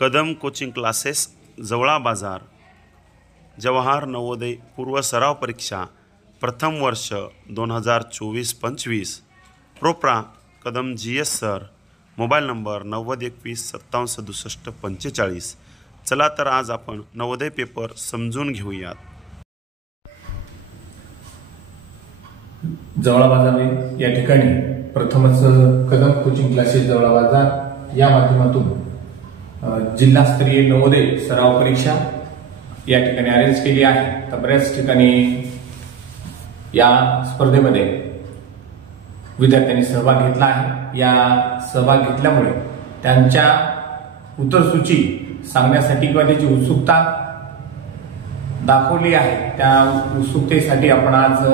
Kadam coaching classes जवळा बाजार जवाहर नवोदय पूर्व सराव परीक्षा प्रथम वर्ष 2024-25 प्रोप्रा Kadam GS sir. Mobile number 9021576745। चला तर आज आपण नवोदय पेपर समजून घेऊयात। जवळा बाजार या ठिकाणी प्रथमच कदम कोचिंग क्लासेस जवळा बाजार या माध्यमातून जिल्हास्तरीय नवोदय सराव परीक्षा या ठिकाणी अरेंज केली आहे। तर बऱ्याच ठिकाणी या स्पर्धेमध्ये विद्यार्थ्यांनी सहभाग घेतला आहे। या सहभाग घेतल्यामुळे त्यांच्या उत्तरसूची सांगण्यासाठी किंवा त्याची उत्सुकता दाखवली आहे। त्या उत्सुकतेसाठी आपण आज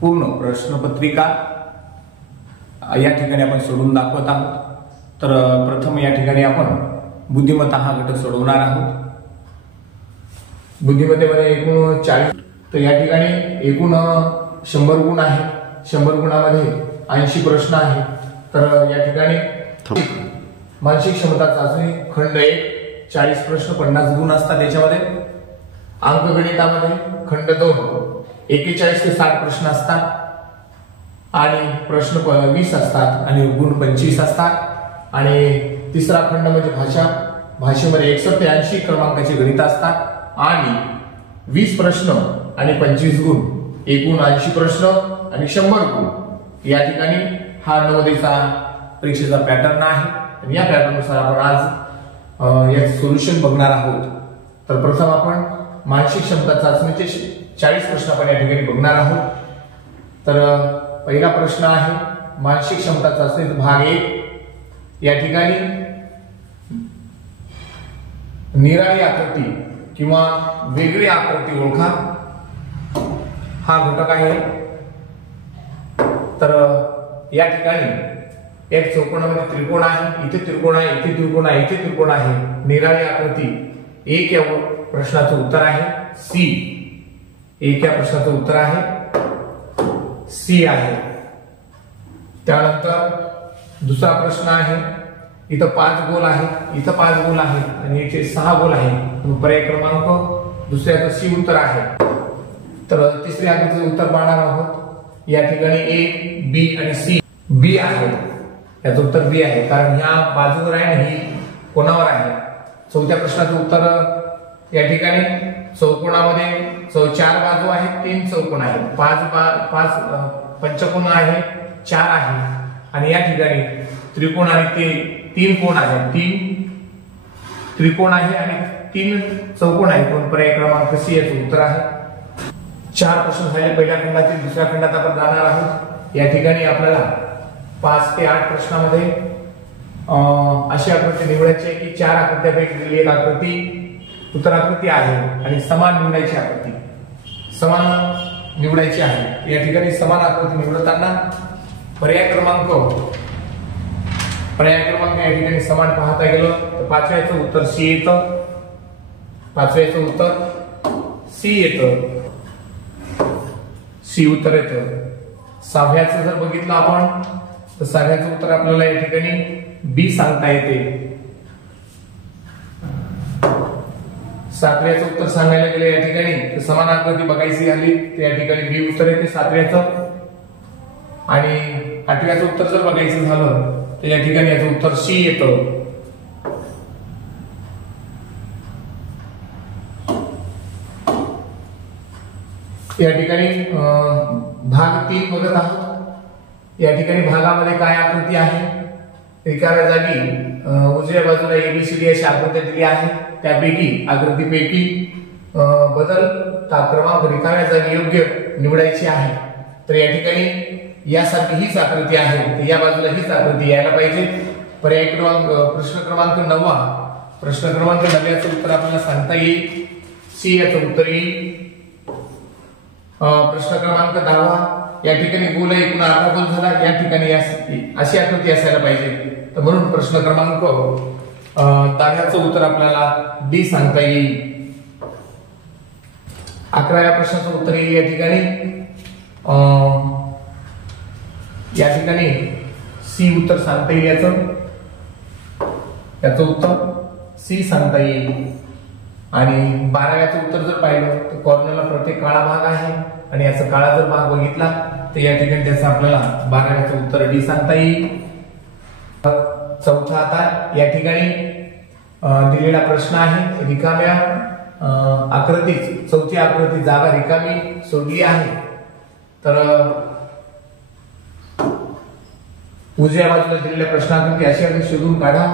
पूर्ण प्रश्नपत्रिका या ठिकाणी आपण सोडवून दाखवत आहोत। तर प्रथम या ठिकाणी आपण बुद्धिमत्ता हा घटक सोडवणार आहोत। बुद्धिमत्तेमध्ये एकूण 40, तर या ठिकाणी एकूण 100 गुण आहे। 100 गुणामध्ये 80 प्रश्न आहे। तर या ठिकाणी मानसिक क्षमता चाचणी खंड 1 40 प्रश्न 50 गुण असतात। याच्यामध्ये अंकगणितामध्ये खंड 2 41 ते 60 प्रश्न असतात आणि प्रश्न 20 असतात आणि गुण 25 असतात। आणि तिसरा खंड म्हणजे भाषेमध्ये 61 ते 80 क्रमांकाचे गणित असतात आणि 20 प्रश्न आणि 25 गुण एकूण 80 प्रश्न आणि 100 गुण। या ठिकाणी हा नवोदयचा परीक्षेचा पॅटर्न आहे आणि या पॅटर्ननुसार आपण आज याचे सोल्युशन बघणार आहोत। तर प्रथम आपण मानसिक क्षमता चाचणीचे 40 प्रश्न आपण या ठिकाणी बघणार आहोत। तर पहिला प्रश्न आहे मानसिक क्षमता चाचणीचा भाग 1। या ठिकाणी निराळी आकृती किंवा वेगळी आकृती ओळखा हा घटक आहे। तर या ठिकाणी एक चौकोनामध्ये त्रिकोण आहे, इथे त्रिकोण आहे, इथे त्रिकोण आहे, इथे त्रिकोण आहे। निराळी आकृती 1 या प्रश्नाचं उत्तर आहे सी। 1 या प्रश्नाचं उत्तर आहे सी आहे। त्यानंतर दुसरा प्रश्न आहे, इथं 5 गोल आहे, इथं 5 गोल आहे आणि इथे 6 गोल आहे। पर्याय क्रमांक दुसऱ्याचं सी उत्तर आहे। तर तिसऱ्या आकृतीचं उत्तर पाहणार आहोत। या ठिकाणी ए, बी आणि सी। बी आहे, याचं उत्तर बी आहे कारण ह्या बाजूवर आहे आणि ही कोणावर आहे। चौथ्या प्रश्नाचं उत्तर या ठिकाणी चौकोनामध्ये 4 बाजू आहेत, 3 चौकोन आहेत, 5 पंचकोन आहे, 4 आहे आणि या ठिकाणी त्रिकोण आणि ते 3 कोण आहेत। 3 त्रिकोण आहे आणि 3 चौकोन आहेत। पण पर्याय क्रमांक सी याचं उत्तर आहे। 4 प्रश्न झाले पहिल्या खंडातील। दुसऱ्या खंडात आपण जाणार आहोत। या ठिकाणी आपल्याला 5 ते 8 प्रश्नामध्ये अशी आकृती निवडायची आहे की 4 आकृत्यापैकी दिलेली एक आकृती उत्तराकृती आहे आणि समान निवडायची आकृती समान निवडायची आहे। या ठिकाणी समान आकृती निवडताना पर्याय क्रमांक या ठिकाणी समान पाहता गेलं तर 5व्याचं उत्तर सी येतं। 5व्याचं उत्तर सी येतं, सी उत्तर येतं। 6व्याचं जर बघितलं आपण तर 6व्याचं उत्तर आपल्याला या ठिकाणी बी सांगता येते। 7व्याचं उत्तर सांगायला गेलं या ठिकाणी तर समान आकृती बघायची झाली तर या ठिकाणी बी उत्तर येते 7व्याचं। आणि 8व्याचं उत्तर जर बघायचं झालं तर या ठिकाणी याचं उत्तर सी येतं। या ठिकाणी भाग 3 बघत आहोत। या ठिकाणी भागामध्ये काय आकृती आहे, रिकाम्या जागी उजव्या बाजूला ABCD अशी आकृती दिली आहे। त्यापैकी आकृतीपैकी बदल क्रमांक रिकाम्या जागी योग्य निवडायची आहे। तर या ठिकाणी यासारखी हीच आकृती आहे तर या बाजूला हीच आकृती यायला पाहिजे। पर्याय क्रमांक प्रश्न क्रमांक 9 प्रश्न क्रमांक 9 उत्तर आपल्याला सांगता येईल सी याचं उत्तर येईल। प्रश्न क्रमांक 10 या ठिकाणी गोल एकूण अर्धा गोल झाला, या ठिकाणी अशी आकृती असायला पाहिजे। तर म्हणून प्रश्न क्रमांक 10चं उत्तर आपल्याला डी सांगता येईल। 11व्या प्रश्नाचं उत्तर येईल या ठिकाणी सी उत्तर सांगता येईल याचं उत्तर सी सांगता येईल। आणि 12व्याचं उत्तर जर पाहिलं तर कॉर्नरला प्रत्येक काळा भाग आहे आणि याचा काळा जर भाग बघितला तर या ठिकाणी त्याचं आपल्याला 12व्याचं उत्तर डी सांगता येईल। चौथा आता या ठिकाणी दिलेला प्रश्न आहे रिकाम्या आकृती, चौथी आकृती जागा रिकामी सोडली आहे, तर उजव्या बाजूला दिलेल्या प्रश्नाकृती अशी आकृती शोधून काढा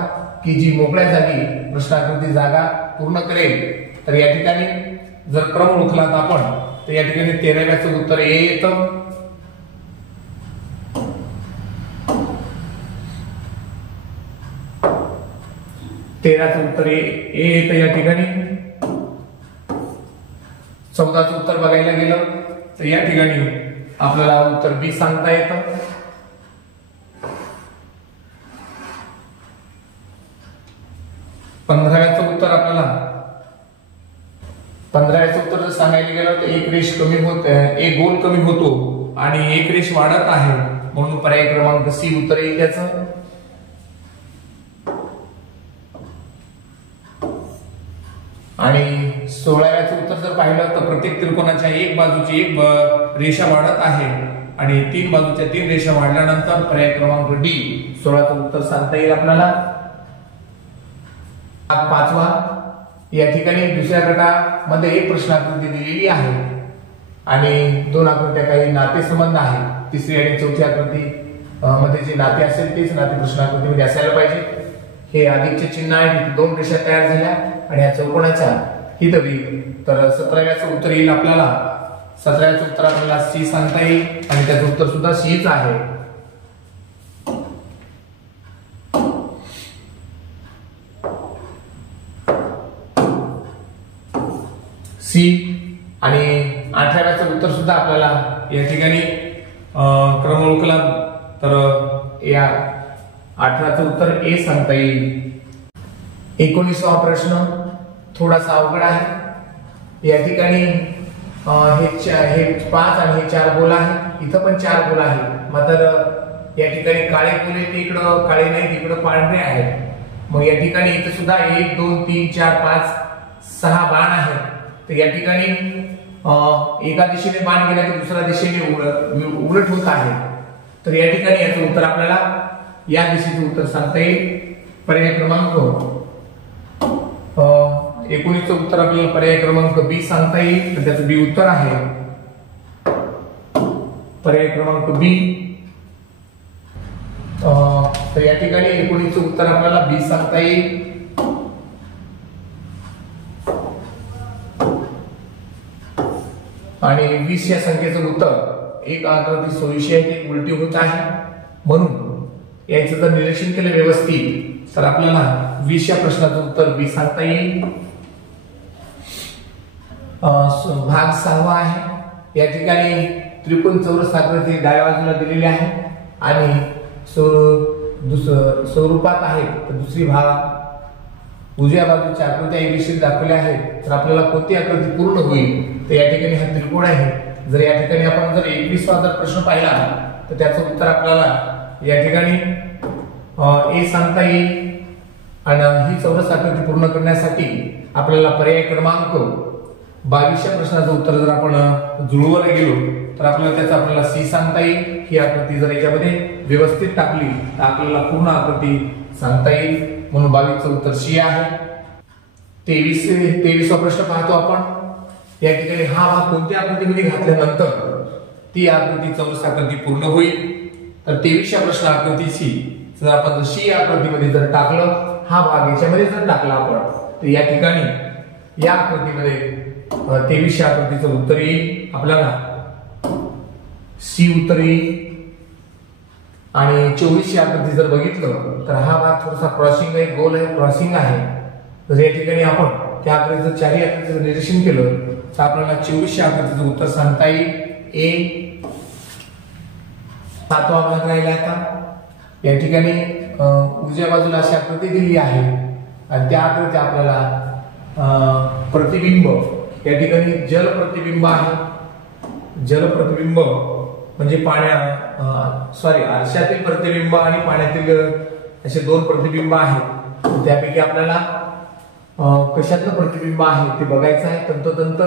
की जी मोकळ्या जागी प्रश्नाकृती जागा पूर्ण करेल। तर या ठिकाणी जर क्रम ओळखला तर आपण तर या ठिकाणी 13व्याचं उत्तर ए येतं। तेराचं उत्तर ए येतं या ठिकाणी। 14चं उत्तर बघायला गेलं तर या ठिकाणी आपल्याला उत्तर बी सांगता येतं। 15व्याचं उत्तर आपल्याला 15व्याचं उत्तर जर सांगायला गेलं तर एक रेष कमी होत, एक गोल कमी होतो आणि एक रेष वाढत आहे, म्हणून पर्याय क्रमांक सी उत्तर येईल त्याचं। आणि 16व्याचं उत्तर जर पाहिलं तर प्रत्येक त्रिकोणाच्या एक बाजूची एक रेषा वाढत आहे आणि 3 बाजूच्या 3 रेषा वाढल्यानंतर पर्याय क्रमांक डी 16चं उत्तर सांगता येईल आपल्याला। 5वा या ठिकाणी दुसऱ्या गटामध्ये एक प्रश्नाकृती दिलेली आहे आणि 2 आकृत्या काही नातेसंबंध आहे। तिसरी आणि चौथी आकृती मध्ये जे नाते असेल तेच नाते प्रश्नाकृतीमध्ये असायला पाहिजे। हे अधिकचे चिन्ह आहे, 2 रेषा तयार झाल्या आणि या चौकोनाच्या हितवी, तर 17व्याचं उत्तर येईल आपल्याला। 17व्याचं उत्तर आपल्याला सी सांगता येईल आणि त्याचं उत्तर सुद्धा सीच आहे। सी आणि 18व्याचं उत्तर सुद्धा आपल्याला या ठिकाणी क्रम ओळखला तर या 18चं उत्तर ए सांगता येईल। 19वा प्रश्न थोडासा अवघड आहे। या ठिकाणी हे 5 आणि हे 4 गोल आहे, इथं पण 4 गोल आहे, मात्र या ठिकाणी काळे गोल आहेत, इकडं काळे नाही, इकडं पांढरे आहेत। मग या ठिकाणी इथं सुद्धा 1 2 3 4 5 6 बाण आहेत। तर या ठिकाणी एका दिशेने बाण गेला की दुसऱ्या दिशेने उलट होत आहे, तर या ठिकाणी याचं उत्तर आपल्याला या दिशेचं उत्तर सांगता येईल। पर्याय क्रमांक 19चं उत्तर आपल्याला पर्याय क्रमांक बी सांगता येईल, तर त्याचं बी उत्तर आहे। पर्याय क्रमांक बी, तर या ठिकाणी 19चं उत्तर आपल्याला बी सांगता येईल। आणि 20 या संख्येचं उत्तर एक आकृती सोयीशी आहे, ती उलटी होत आहे, म्हणून याचं जर निरीक्षण केलं व्यवस्थित तर आपल्याला 20 या प्रश्नाचं उत्तर बी सांगता येईल। भाग 6वा आहे। या ठिकाणी त्रिकोण चौरस आकृती डाव्या बाजूला दिलेली आहे आणि स्वरूपात आहे, तर दुसरी भाग उजव्या बाजूच्या आकृत्या एकदिशीने दाखवल्या आहेत, तर आपल्याला कोणती आकृती पूर्ण होईल, तर या ठिकाणी हा त्रिकोण आहे। जर या ठिकाणी आपण जर 21वा जर प्रश्न पाहिला तर त्याचं उत्तर आपल्याला या ठिकाणी ए सांगता येईल। आणि ही चौरस आकृती पूर्ण करण्यासाठी आपल्याला पर्याय क्रमांक 22 या प्रश्नाचं उत्तर जर आपण जुळवायला गेलो तर आपल्याला सी सांगता येईल। ही आकृती जर याच्यामध्ये व्यवस्थित टाकली तर आपल्याला पूर्ण आकृती सांगता येईल, म्हणून 22चं उत्तर सी आहे। 23वा प्रश्न पाहतो आपण। या ठिकाणी हा भाग कोणत्या आकृतीमध्ये घातल्यानंतर ती आकृती चौरस आकृती पूर्ण होईल, तर 23व्या प्रश्न आकृतीची जर आपण सी आकृतीमध्ये जर टाकलं, हा भाग याच्यामध्ये जर टाकला आपण, तर या ठिकाणी या आकृतीमध्ये 23व्या आकृतीचं उत्तर येईल आपल्याला सी उत्तर येईल। आणि 24वी आकृती जर बघितलं तर हा भाग थोडासा क्रॉसिंग आहे, गोल आहे, क्रॉसिंग आहे, तर या ठिकाणी आपण त्या आकृतीचं चारही आकृतीचं निरीक्षण केलं तर आपल्याला 24व्या आकृतीचं उत्तर सांगता येईल ए। 7वा भाग राहिला आता। या ठिकाणी उजव्या बाजूला अशी आकृती दिली आहे आणि त्या आकृती आपल्याला प्रतिबिंब, या ठिकाणी जल प्रतिबिंब आहे। जल प्रतिबिंब म्हणजे आरशातील प्रतिबिंब आणि पाण्यातील असे 2 प्रतिबिंब आहेत, त्यापैकी आपल्याला कशातलं प्रतिबिंब आहे ते बघायचं आहे तंतोतंत।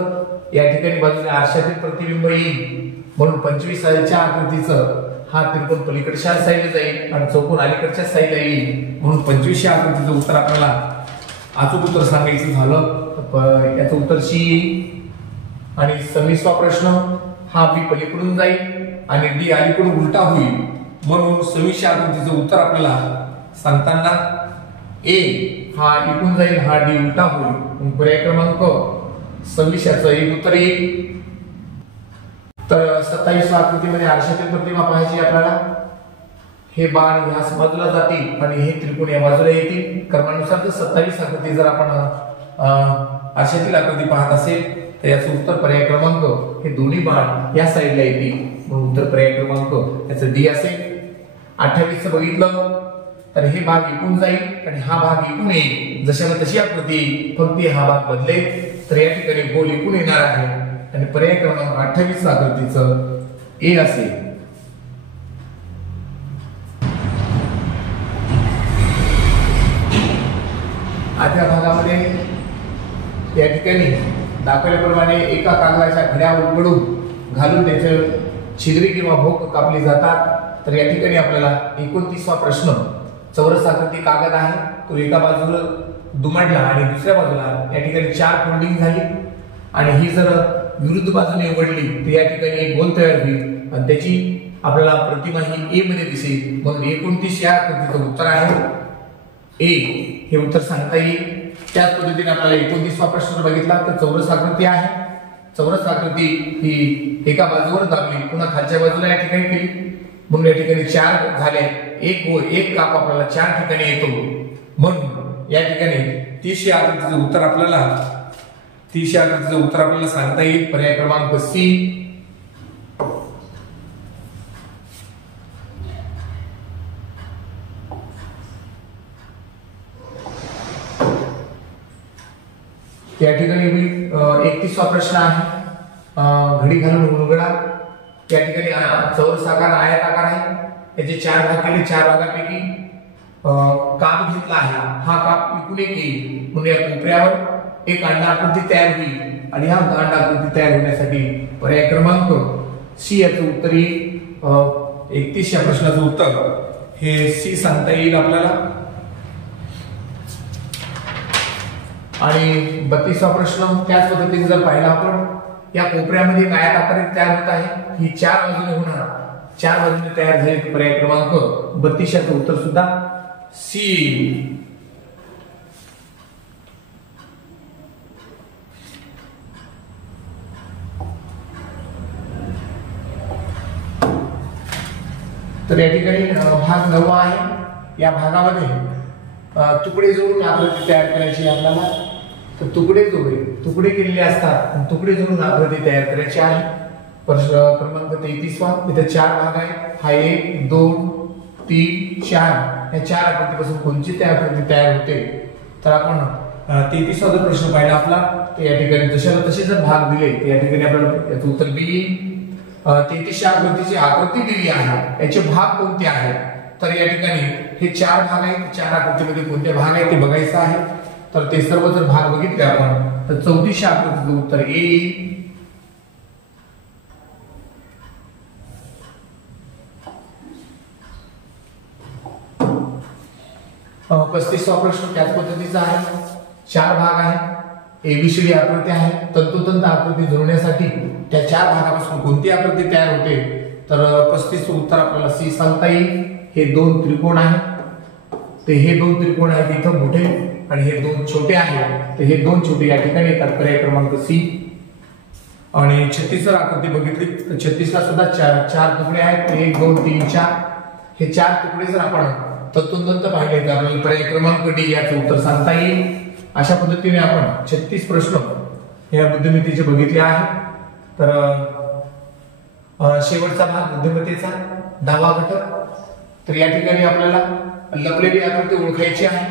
या ठिकाणी बाजूला आरशातील प्रतिबिंब येईल म्हणून 25 साईजच्या आकृतीचं हा त्रिकोण पलीकडच्या साईडला जाईल आणि चौकोन अलीकडच्या साईडला येईल म्हणून 25 या आकृतीचं उत्तर आपल्याला अचूक उत्तर सांगायचं झालं तर याचं उत्तर सी येईल। आणि 26वा प्रश्न हा बी पलीकडून जाईल आणि डी अलीकडून उलटा होईल म्हणून 26 या आकृतीचं उत्तर आपल्याला सांगताना ए हा इकडून जाईल हा डी उलटा होईल पर्याय क्रमांक 26 याचं एक उत्तर येईल। तर 27व्या आकृतीमध्ये आरशातील प्रतिमा पाहायची आपल्याला। हे बाण ह्या बाजूला जातील आणि हे त्रिकोण या बाजूला येतील क्रमानुसार। तर 27 आकृती जर आपण आरशातील आकृती पाहत असेल तर याचं उत्तर पर्याय क्रमांक हे दोन्ही बाण या साईडला येतील म्हणून उत्तर पर्याय क्रमांक याचं डी असेल। 28 बघितलं तर हे भाग इकडून जाईल आणि हा भाग इकडून येईल जशाला तशी आकृती फक्त हा भाग बदलेल तर या ठिकाणी गोल इकडून येणार आहे आणि पर्याय क्रमांक 28 आकृतीचं ए असेल। आजच्या भागामध्ये या ठिकाणी दाखवल्याप्रमाणे एका कागदाच्या घड्या उलगडून घालून त्याचे छिद्री किंवा भोक कापली जातात। तर या ठिकाणी आपल्याला 29वा प्रश्न चौरस आकृती कागद आहे तो एका बाजूला दुमडला आणि दुसऱ्या बाजूला या ठिकाणी 4 फोल्डिंग झाली आणि ही जर विरुद्ध बाजूने उघडली तर या ठिकाणी एक गोल तयार होईल आणि त्याची आपल्याला प्रतिमा ही ए मध्ये दिसेल म्हणून 29 या आकृतीचं उत्तर आहे ए हे उत्तर सांगता येईल। त्याच पद्धतीने आपल्याला 29वा प्रश्न बघितला तर चौरस आकृती आहे। चौरस आकृती ही एका बाजूवर दाबली पुन्हा खालच्या बाजूला या ठिकाणी केली म्हणून या ठिकाणी 4 झाले एक काप आपल्याला 4 ठिकाणी येतो म्हणून या ठिकाणी 30 या आकृतीचं उत्तर आपल्याला सांगता येईल पर्याय क्रमांक सी। या ठिकाणी 31वा प्रश्न आहे घडी घालून उलगडा। या ठिकाणी चौरस आकार आयताकार आहे याचे 4 भाग केले 4 भागांपैकी काप घेतला आहे हा काप इकडून येईल म्हणून या कोपऱ्यावर एक अंडा आकृती तयार होईल आणि हा अंडा आकृती तयार होण्यासाठी पर्याय क्रमांक सी याचं उत्तर येईल। 31 या प्रश्नाचं उत्तर हे सी सांगता येईल आपल्याला। आणि 32वा प्रश्न त्याच पद्धतीने जर पाहिला आपण या कोपऱ्यामध्ये एक आयताकार तयार होत आहे ही 4 बाजूने होणार 4 बाजूने तयार झाले पर्याय क्रमांक 32 याचं उत्तर सुद्धा सी। तर या ठिकाणी भाग 9 आहे। या भागामध्ये तुकडे जोडून आकृती तयार करायची आपल्याला। तर तुकडे केलेले असतात आणि तुकडे जोडून आकृती तयार करायची आहे। प्रश्न क्रमांक 33वा इथे 4 भाग आहेत हा 1 2 3 4 या 4 आकृतीपासून कोणती आकृती तयार होते तर आपण 33वा जर प्रश्न पाहिला आपला तर या ठिकाणी जशाला तसे जर भाग दिले तर या ठिकाणी आपल्याला याचं उत्तर बी येईल। 33 आकृतीची आकृती दिली आहे याचे भाग कोणते आहेत तर या ठिकाणी हे 4 भाग आहेत 4 आकृतीमध्ये कोणते भाग आहेत ते बघायचं आहे। तर ते सर्व जर भाग बघितले आपण तर 34 आकृतीचं उत्तर ए येईल। 35वा प्रश्न त्याच पद्धतीचा आहे 4 भाग आहेत एबीसीडी आकृती आहे तंतोतंत आकृती जुळण्यासाठी त्या 4 भागापासून कोणती आकृती तयार होते तर 35 उत्तर आपल्याला सी सांगता येईल। हे 2 त्रिकोण आहेत ते हे 2 त्रिकोण आहेत इथं मोठे आणि हे 2 छोटे आहेत तर हे 2 छोटे या ठिकाणी येतात पर्याय क्रमांक सी। आणि 36 जर आकृती बघितली तर 36 ला सुद्धा 4 तुकडे आहेत 1 2 3 4 हे 4 तुकडे जर आपण तंतोतंत पाहिले तर आपल्याला पर्याय क्रमांक डी याचं उत्तर सांगता येईल। अशा पद्धतीने आपण 36 प्रश्न या बुद्धिमत्तेचे बघितले आहे। तर शेवटचा भाग बुद्धिमत्तेचा 10वा घटक। तर या ठिकाणी आपल्याला लपलेली आकृती ओळखायची आहे।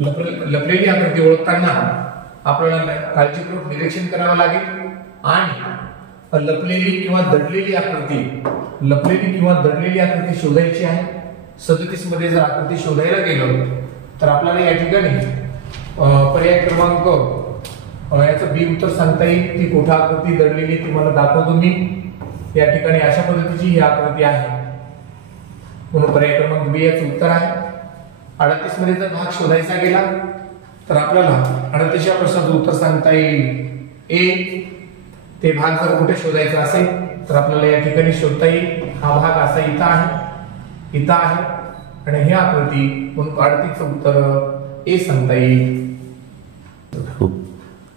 लपलेली आकृती ओळखताना आपल्याला काळजीपूर्वक निरीक्षण करावं लागेल आणि लपलेली किंवा दडलेली आकृती शोधायची आहे। 37 मध्ये जर आकृती शोधायला गेलो तर आपल्याला या ठिकाणी पर्याय क्रमांक याचं बी उत्तर सांगता येईल. ती कोठा आकृती दडलेली ती मला दाखवतो मी. या ठिकाणी अशा पद्धतीची ही आकृती आहे म्हणून पर्याय क्रमांक बी याचं उत्तर आहे. 38 मध्ये जर भाग शोधायचा गेला तर आपल्याला 38 या प्रश्नाचं उत्तर सांगता येईल ए. ते भाग जर कुठे शोधायचा असेल तर आपल्याला या ठिकाणी शोधता येईल. हा भाग असा इथं आहे, इथं आहे आणि ही आकृती म्हणून 38चं उत्तर ए सांगता येईल.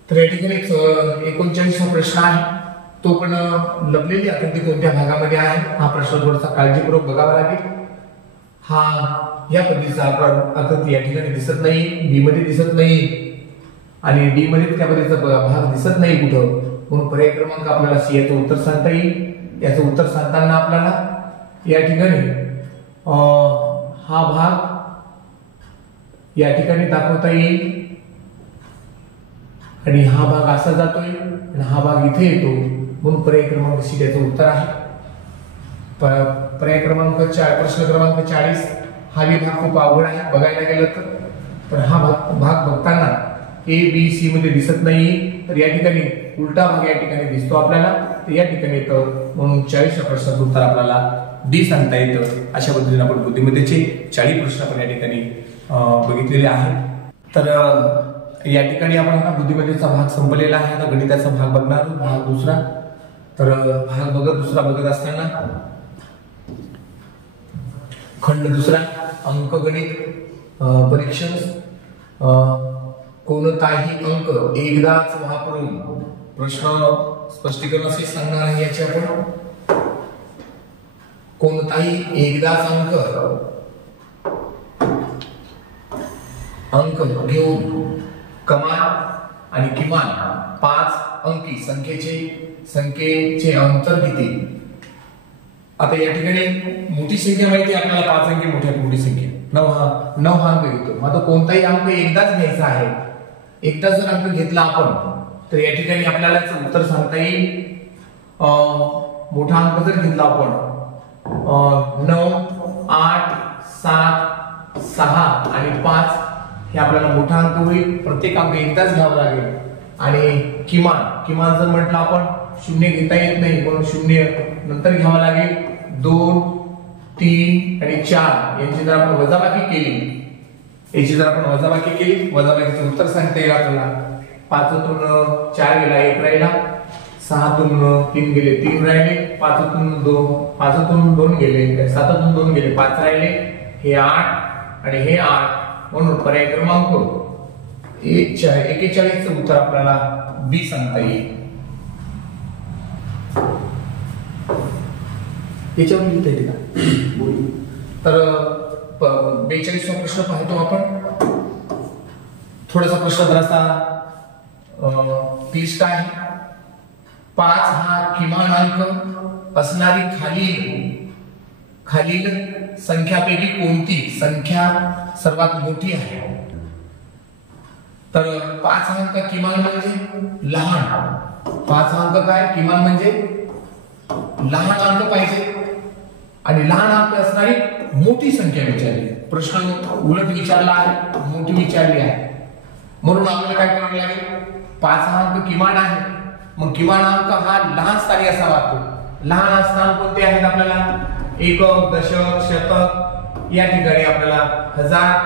तर या ठिकाणी 39वा प्रश्न आहे. तो पण लपलेली आकृती कोणत्या भागामध्ये आहे हा प्रश्न थोडासा काळजीपूर्वक बघावा लागेल. हा या पद्धतीचा आकृती या ठिकाणी दिसत नाही, बी मध्ये दिसत नाही आणि डी मध्ये त्या पद्धतीचा भाग दिसत नाही कुठं, म्हणून पर्याय क्रमांक आपल्याला सी याचं उत्तर सांगता येईल. याचं उत्तर सांगताना आपल्याला या ठिकाणी हा भाग या ठिकाणी दाखवता येईल आणि हा भाग असा जातोय आणि हा भाग इथे येतो म्हणून पर्याय क्रमांक सी त्याचं उत्तर आहे. पर्याय क्रमांक प्रश्न क्रमांक 40 हा विभाग खूप अवघड आहे बघायला गेलं तर हा भाग बघताना ए बी सी मध्ये दिसत नाही तर या ठिकाणी उलटा भाग या ठिकाणी दिसतो आपल्याला. तर या ठिकाणी येतं म्हणून 40 प्रश्नाचं उत्तर आपल्याला डी सांगता येतं. अशा पद्धतीने आपण बुद्धिमत्तेचे 40 प्रश्न आपण या ठिकाणी बघितलेले आहेत. तर या ठिकाणी आपण हा बुद्धिमत्तेचा भाग संपलेला आहे. आता गणिताचा भाग बघणार भाग दुसरा. तर भाग दुसरा बघत असताना खंड दुसरा अंकगणित परीक्षण कोणताही अंक एकदाच वापरून प्रश्न स्पष्टीकरण असे सांगणार आहे. याचे आपण कोणताही एकदाच अंक घेऊन कमान आणि किमान 5 अंकी संख्येचे अंतर किती. आता या ठिकाणी मोठी संख्या माहिती आहे आपल्याला 5 अंकी मोठी संख्या 9 हा अंक घेतो. आता कोणताही अंक एकदाच घ्यायचा आहे. एकदा जर अंक घेतला आपण तर या ठिकाणी आपल्याला उत्तर सांगता येईल. मोठा अंक जर घेतला आपण 9, 8, 7, 6 आणि 5 हे आपल्याला मोठा अंक होईल. प्रत्येक अंक एकदाच घ्यावा लागेल. आणि किमान जर म्हटलं आपण 0 घेता येत नाही म्हणून 0 नंतर घ्यावा लागेल. 2, 3 आणि 4 यांची जर आपण वजाबाकी केली वजाबाकीचं उत्तर सांगता येईल आपल्याला. 5 तून 4 गेला 1 राहिला, 6 तून 3 गेले 3 राहिले, 5 तून 2 गेले 7 तून 2 गेले 5 राहिले. हे 8 आणि हे 8 म्हणून पर्याय क्रमांक 41चं उत्तर आपल्याला बी सांगता येईल. याच्यावर लिहिता येते का? तर 42वा प्रश्न पाहतो आपण. थोडासा प्रश्न जरासा क्लिष्ट आहे. 5 हा किमान अंक असणारी खालील संख्यापैकी कोणती संख्या सर्वात मोठी आहे. तर 5 अंक किमान म्हणजे लहान. 5 अंक काय किमान म्हणजे लहान अंक पाहिजे आणि लहान अंक असणारी मोठी संख्या विचारली. प्रश्न उलट विचारला आहे, मोठी विचारली आहे म्हणून आपल्याला काय करावं लागेल. 5 हा अंक किमान आहे मग किमान अंक हा लहान स्थानी असावा. लहान स्थान कोणते आहेत आपल्याला एकक, दशक, शतक. या ठिकाणी आपल्याला 1000,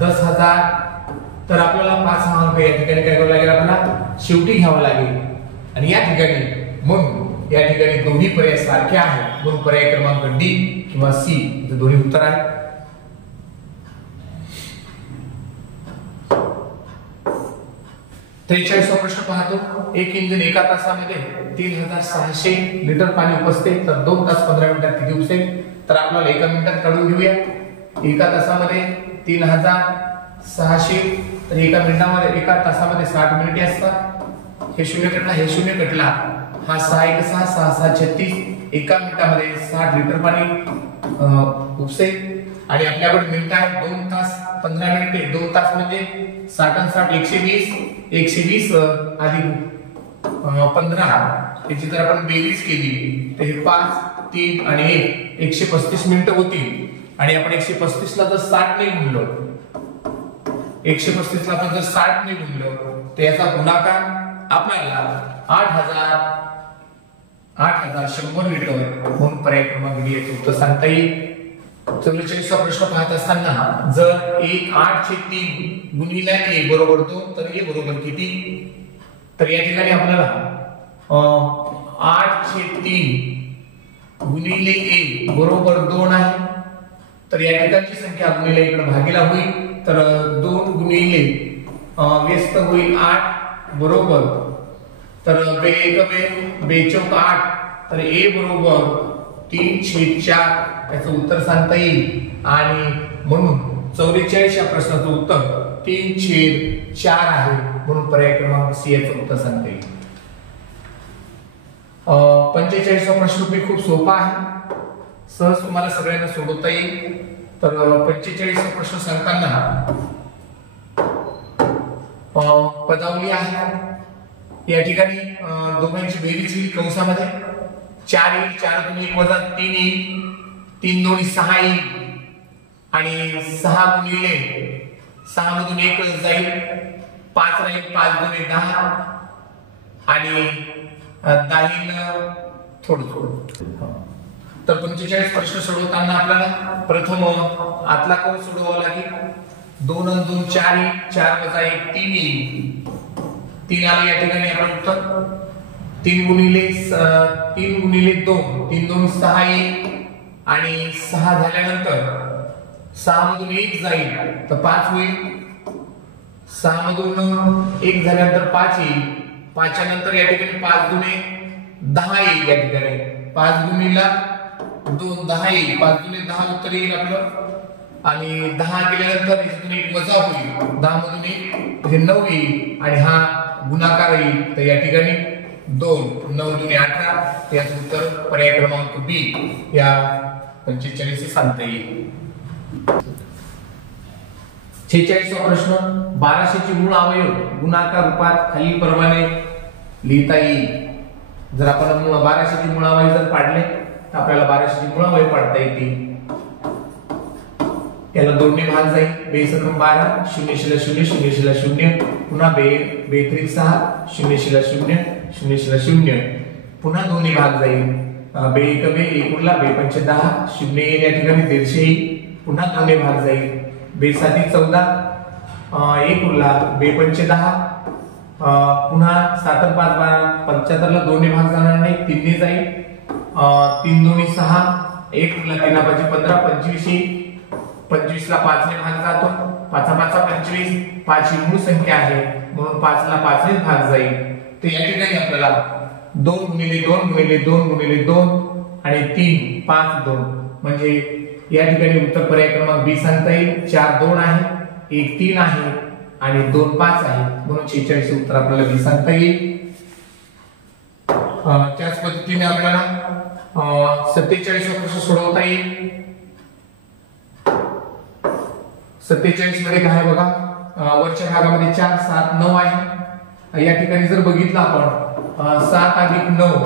10,000. तर आपल्याला 5 हा अंक या ठिकाणी काय करावं लागेल आपल्याला शेवटी घ्यावा लागेल. आणि या ठिकाणी दोन्ही पर्याय सारखे आहेत म्हणून पर्याय क्रमांक डी किंवा सी हे दोन्ही उत्तर आहे. त्रेचाळीसवा प्रश्न पाहतो. एक इंजिन एका तासामध्ये 3600 लिटर पाणी उपसते तर 2 तास 15 मिनिटात किती उपसेल. तर आपल्याला एका मिनिटात काढून घेऊया. एका तासामध्ये 3600 तर एका तासामध्ये 60 मिनिटे असतात. हे शून्य कटला हा 6 1 6 6 6 36 एका मिनिटामध्ये 60 लिटर पाणी उपसेल. आणि आपल्याकडे मिनिट आहे 2 तास 15 मिनिटे. 2 तास म्हणजे 60 आणि 60 120 अधिक 15 याची जर आपण बेरीज केली तर हे 5 3 आणि 1 135 मिनिटं होतील. आणि आपण 135 ला जर 60 नाही म्हणलो 135 ला आपण जर 60 ने गुणलं तर याचा गुणाकार आपल्याला 8100 लिटर म्हणून पर्याय क्रमांक डी याचं उत्तर सांगता येईल. 44वा प्रश्न पाहत असताना जर 8/3 गुणिले a बरोबर 2 तर a बरोबर किती? तर या ठिकाणी आपल्याला 8/3 गुणिले a बरोबर 2 आहे. तर या ठिकाणची संख्या गुणिले इकडे भागीला होईल तर 2 गुणिले व्यस्त होईल 8 बरोबर तर 2 8 तर a बरोबर 3/4 याचं उत्तर सांगता येईल आणि म्हणून 44 या प्रश्नाचं उत्तर 3/4 आहे म्हणून पर्याय क्रमांक सी याचं उत्तर सांगता येईल. 45वा प्रश्न खूप सोपा आहे, सहज तुम्हाला सगळ्यांना सोडवता येईल. तर 45वा प्रश्न सांगताना पदावली आहे. या ठिकाणी दोघांची बेरीज येईल कंसामध्ये 4 येईल, 4 गुणिले 1 वजा 3 येईल, 3 दोन्ही 6 येईल आणि 6 गुणिले 6 मधून 1 जाईल, 5 राहील, 5 गुणिले 10 आणि 10 थोडं. तर 45 प्रश्न सोडवताना आपल्याला प्रथम आतला कंस सोडवावा लागेल. 2 आणि 2 4 येईल, 4 वजा 1 3 येईल, 3 आले. या ठिकाणी आपण उत्तर 3 गुणिले 2 3 2 6 येईल आणि 6 झाल्यानंतर 6 मधून 1 जाईल तर 5 होईल, 6 मधून 1 झाल्यानंतर 5 येईल, 5 च्या नंतर या ठिकाणी 5 गुणे 10 येईल. या ठिकाणी 5 गुणिले 2 10 येईल, 5 गुणिले 10 उत्तर येईल आपलं आणि 10 केल्यानंतर इथून 1 वजा होईल, 10 मधून 1 म्हणजे 9 येईल आणि हा गुणाकार येईल. तर या ठिकाणी 2 9 2 18 याचं उत्तर पर्याय क्रमांक बी या 45 सांगता येईल. 46वा प्रश्न 1200 चे मूळ अवयव गुणाकार रूपात खालील प्रमाणे लिहिता येईल. जर आपण 1200 चे मूळ अवयव जर काढले तर आपल्याला 1200 चे मूळ अवयव काढता येतील. याला 2 ने भाग जाईल, 2×12 0/0 0/0 पुन्हा 2×6 0/0 0/0 पुन्हा 2 ने भाग जाईल, 2×1 1 उरला, 2×5 10 0 येईल. या ठिकाणी 150 येईल, पुन्हा 2 ने भाग जाईल, 2×7 14 1 उरला, 2×5 पुन्हा 7×5 12 75 ला 2 ने भाग जाणार नाही, 3 ने जाईल, 3×2 6 1 उरला, 3×5 15 25 येईल, 25 ला 5 ने भाग जातो, 5×5 25 5 ही मूळ संख्या आहे म्हणून 5 ला 5 ने भाग जाईल. तर या ठिकाणी आपल्याला 2 गुणिले 2 गुणिले 2 गुणिले 2 आणि 3 5 2 म्हणजे या ठिकाणी उत्तर पर्याय क्रमांक बी सांगता येईल. 4 2 आहे, 1 3 आहे आणि 2 5 आहे म्हणून 46 उत्तर आपल्याला बी सांगता येईल. त्याच पद्धतीने आपल्याला 47वा प्रश्न सोडवता येईल. 47 मध्ये काय बघा, वरच्या भागामध्ये 4 7 9 आहे. या ठिकाणी जर बघितलं आपण 7 + 9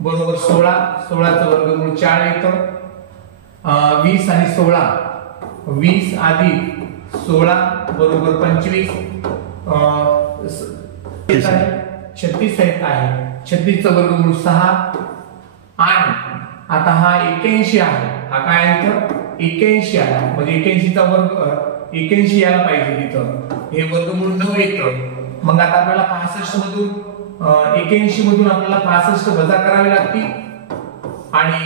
बरोबर 16, 16चं वर्गमूळ 4 येतं, 20 आणि 16 20 + 16 बरोबर 25, 36 आहे, 36चं वर्गमूळ 6 आणि आता हा 81 आहे, हा काय आहे तर 81 आहे म्हणजे 81चा वर्ग 81 यायला पाहिजे तिथं, हे वर्गमूळ 9 येतं. मग आता आपल्याला 65 मधून 81 मधून आपल्याला 65 वजा करावे लागतील आणि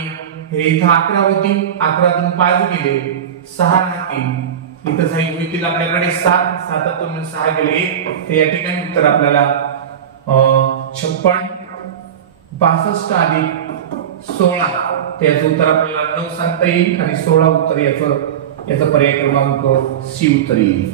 हे इथं 11 होती, 11तून 5 गेले 6 राहतील, इथं जाईल होईल आपल्याकडे 7 7तून 6 गेले 1. तर या ठिकाणी उत्तर आपल्याला 56 62 + 16 त्याचं उत्तर आपल्याला 9 सांगता येईल आणि 16 उत्तर याचा पर्याय क्रमांक सी उत्तर येईल.